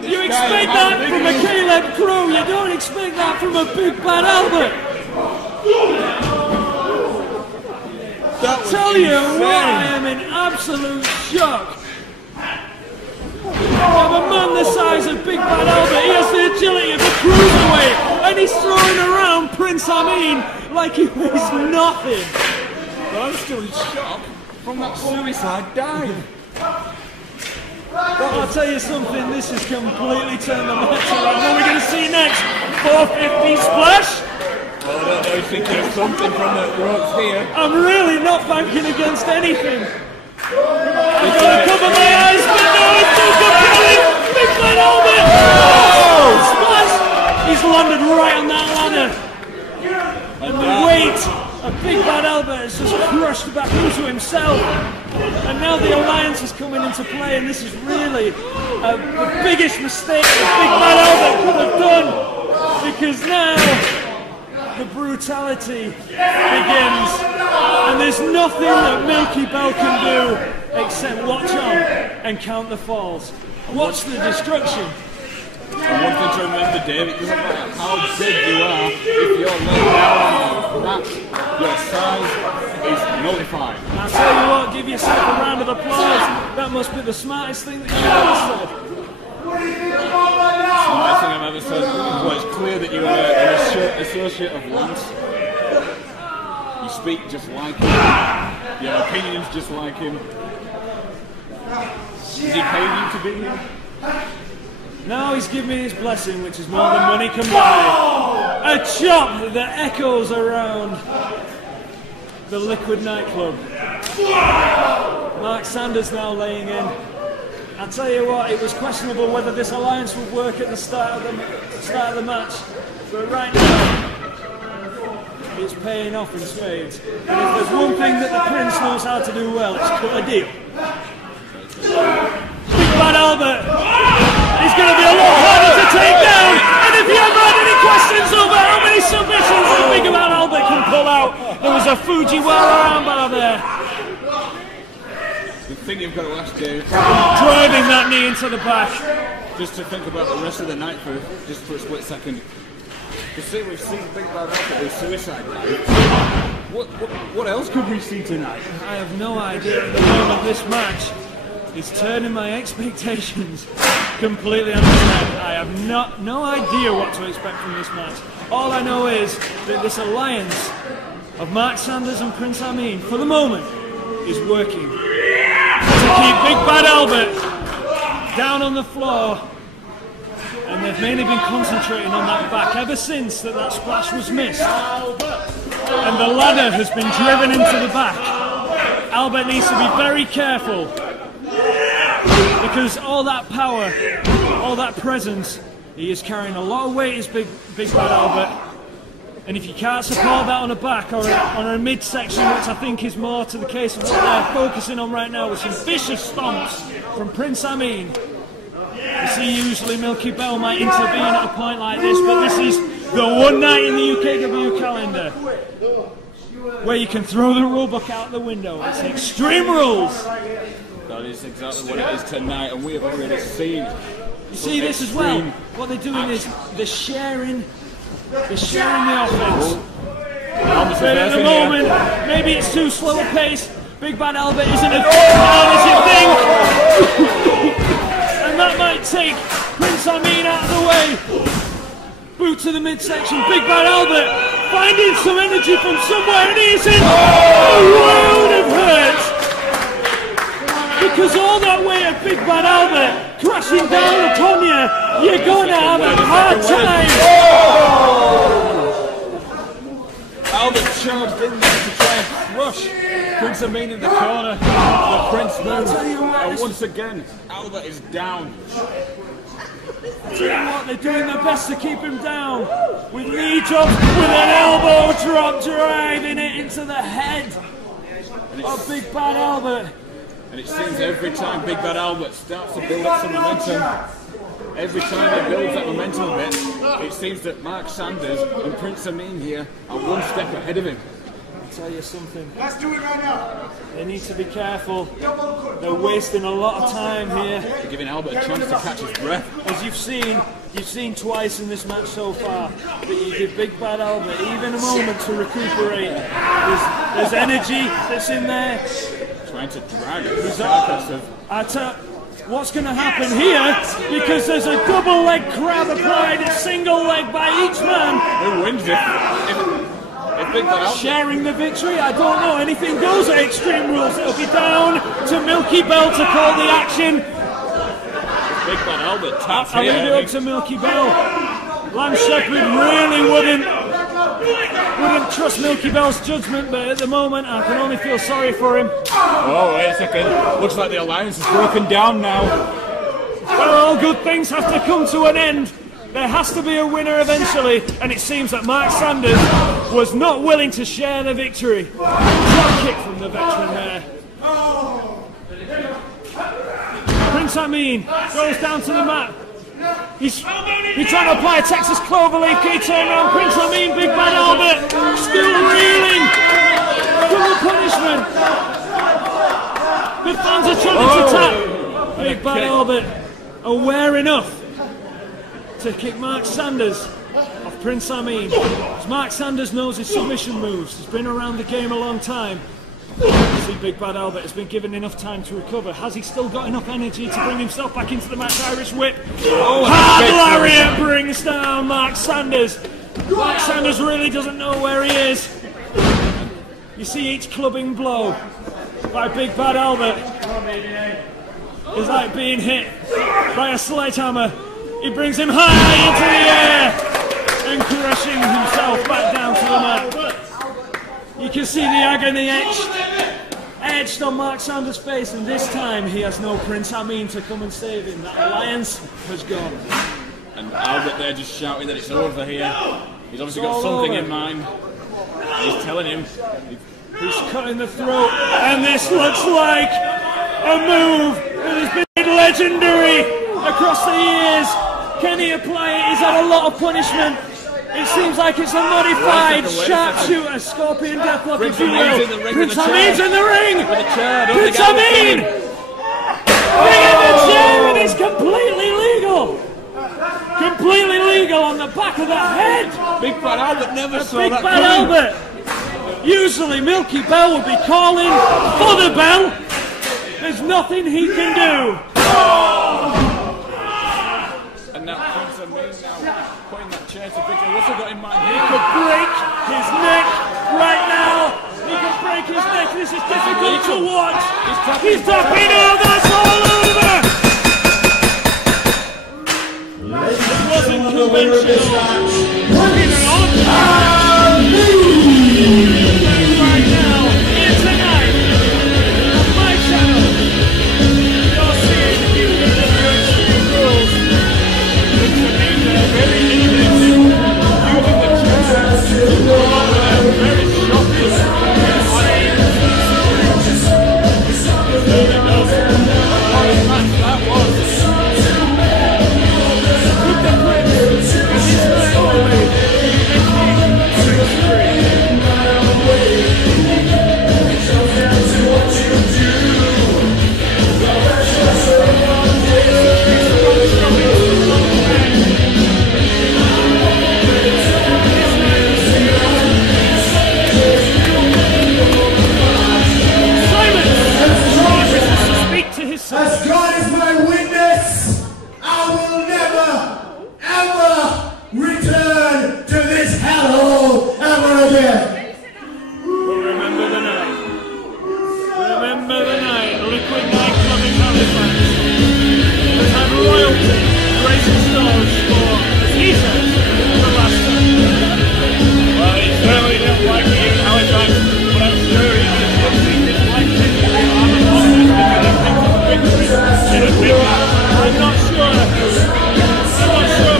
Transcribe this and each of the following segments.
You expect that from a Caleb Crow, you don't expect that from a Big Bad Albert. I tell you what, I am in absolute shock. You have a man the size of Big Bad Albert, he has the agility of a cruiserweight, and he's throwing around Prince Ameen like he weighs nothing. But I'm still in shock from that suicide dive. Well, I'll tell you something, this has completely turned the match around. What are we going to see next? 450 splash? Well, I don't know, he's thinking of something from the ropes here. I'm really not banking against anything. I'm going to cover my eyes, but no, it's too compelling. Big Bad Albert! Oh! Splash! He's landed right on that ladder. And the weight of Big Bad Albert has just crushed back into himself. And now the alliance is coming into play, and this is really the biggest mistake that Big Bad Albert could have done, because now the brutality begins, and there's nothing that Milky Bell can do except watch on and count the falls. Watch the destruction. And one thing to remember, Dave, it doesn't matter how big you are, if you're laid down on that, your size is nullified. I'll tell you what, give yourself a round of applause. That must be the smartest thing that you've ever said. Smartest thing I've ever said. Well, it's clear that you are an associate of Lance. You speak just like him. Your opinions just like him. Is he paying you to be here? Now he's giving me his blessing, which is more than money can buy. A chop that echoes around the Liquid nightclub. Mark Sanders now laying in. I'll tell you what, it was questionable whether this alliance would work at the start of the match, but right now it's paying off in spades. And if there's one thing that the Prince knows how to do well, it's cut a deal. Big Bad Albert is going to be a lot harder to take down, and if you ever had any questions over how many submissions that Big Bad Albert can pull out, there was a Fujiwara armbar there. The thing you've got to ask, Dave, driving that knee into the back. Just to think about the rest of the night for a split second. You see, we've seen Big Bad Albert with suicide dive. What else could we see tonight? I have no idea at the moment. This match is turning my expectations completely on its head. I have no idea what to expect from this match. All I know is that this alliance of Mark Sanders and Prince Ameen, for the moment, is working to keep Big Bad Albert down on the floor, and they've mainly been concentrating on that back ever since that splash was missed, and the ladder has been driven into the back. Albert needs to be very careful, because all that power, all that presence, he is carrying a lot of weight, is Big Bad Albert. And if you can't support that on a back or on a midsection, which I think is more to the case of what they're focusing on right now, with some vicious stomps from Prince Ameen. You see, usually Milky Bell might intervene at a point like this, but this is the one night in the UKW calendar where you can throw the rulebook out the window. It's Extreme Rules. That is exactly what it is tonight, and we have already seen. You see this as well? What they're doing is they're sharing the offense. But at the moment, maybe it's too slow a pace. Big Bad Albert isn't as hard as you think. And that might take Prince Ameen out of the way. Boot to the midsection. Big Bad Albert finding some energy from somewhere, and he's in a world of hurt. Because all that weight of Big Bad Albert crashing down upon you, you're going to have a hard time. Albert charged in there to try and crush Prince Ameen in the corner. The Prince moves, and once again, Albert is down. Tell you what, they're doing their best to keep him down. With knee drops, with an elbow drop, driving it into the head of Big Bad Albert. And it seems every time Big Bad Albert starts to build up some momentum, every time he builds that momentum a bit, it seems that Mark Sanders and Prince Ameen here are one step ahead of him. tell you something. Let's do it right now. They need to be careful. They're wasting a lot of time here. They're giving Albert a chance to catch his breath. As you've seen twice in this match so far, that you give Big Bad Albert even a moment to recuperate. There's energy that's in there. Trying to drag the carcass of... What's going to happen here? Because there's a double leg grab applied, a single leg by each man. Who wins if Big Bad Albert... Sharing the victory? I don't know. Anything goes at Extreme Rules. It'll be down to Milky Bell to call the action. Big Bad Albert taps I'll leave it up to Milky Bell. Lance Shepherd really wouldn't trust Milky Bell's judgment, but at the moment I can only feel sorry for him. Oh, wait a second. Looks like the alliance is broken down now. Well, all good things have to come to an end. There has to be a winner eventually, and it seems that Mark Sanders was not willing to share the victory. Drop kick from the veteran there. Prince Ameen goes down to the mat. He's trying to apply a Texas Cloverleaf key turnaround. Prince Ameen, Big Bad Albert, still reeling from the punishment. The fans are trying to tap. Big Bad Albert aware enough to kick Mark Sanders off Prince Ameen. As Mark Sanders knows his submission moves. He's been around the game a long time. See, Big Bad Albert has been given enough time to recover. Has he still got enough energy to bring himself back into the match? Irish whip. Hard lariat brings down Mark Sanders. Mark Sanders really doesn't know where he is. You see each clubbing blow by Big Bad Albert is like being hit by a sledgehammer. He brings him high into the air and crushing himself back down to the mat. You can see the agony etched on Mark Sanders' face, and this time he has no Prince Ameen to come and save him. That alliance has gone. And Albert there just shouting that it's over here. He's obviously got something in mind. He's telling him. He's cutting the throat, and this looks like a move that has been legendary across the years. Can he apply it? He's had a lot of punishment. It seems like it's a modified sharpshooter, scorpion deathlock, if you will. Prince Ameen's in the ring! Prince Ameen! Bringing the chair, and it's completely legal! Completely legal on the back of the head! Big Bad Albert never saw that Big Bad Albert! Usually Milky Bell would be calling for the bell. There's nothing he can do. And now Prince Ameen now putting that chair to victory. What's he got in mind? He could break his neck right now. He could break his neck. This is difficult to watch. He's tapping out. That's all over. It wasn't conventional. Bringing it on. Right now, here tonight, on my channel, you're seeing UKW Extreme Rules. Prince Ameen there, very easy. As God is my witness, I will never, ever return to this hellhole ever again. Remember the night. Remember the night. Liquid nightclub in Halifax. Has had royalty raising stars for, as he says, the last time. Well, he certainly didn't like me in Halifax, but I'm sure he didn't like me in I'm not sure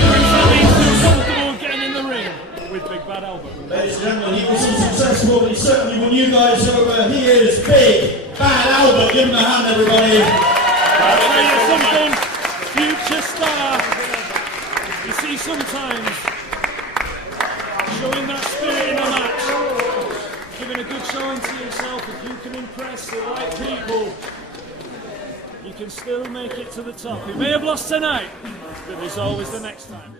Prince Ameen's too comfortable getting in the ring with Big Bad Albert. Ladies and gentlemen, he wasn't successful, but he certainly won you guys over. He is Big Bad Albert. Give him a hand, everybody. I'll tell you something, future star. You see, sometimes showing that spirit in a match, giving giving a good showing to yourself. If you can impress the right people, you can still make it to the top. You may have lost tonight, but there's always the next time.